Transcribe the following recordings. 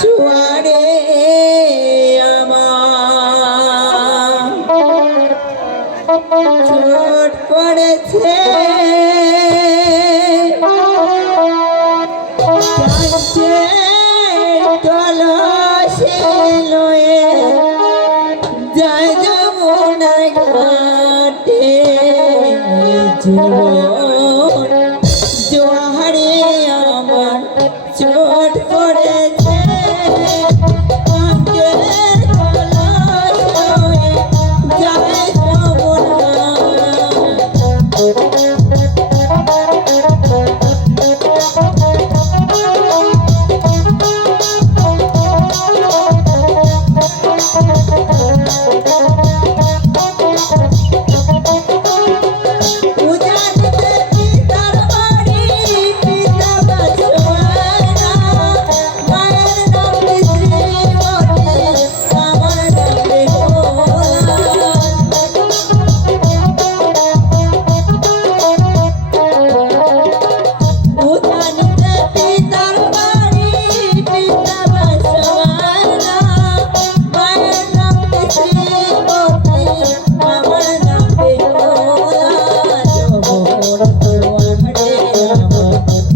জুয়ারে আমার। চোট পড়েছে। তলসে লয়ে যায় যমুনার ঘাটে। জীবন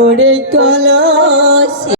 ওরে কলস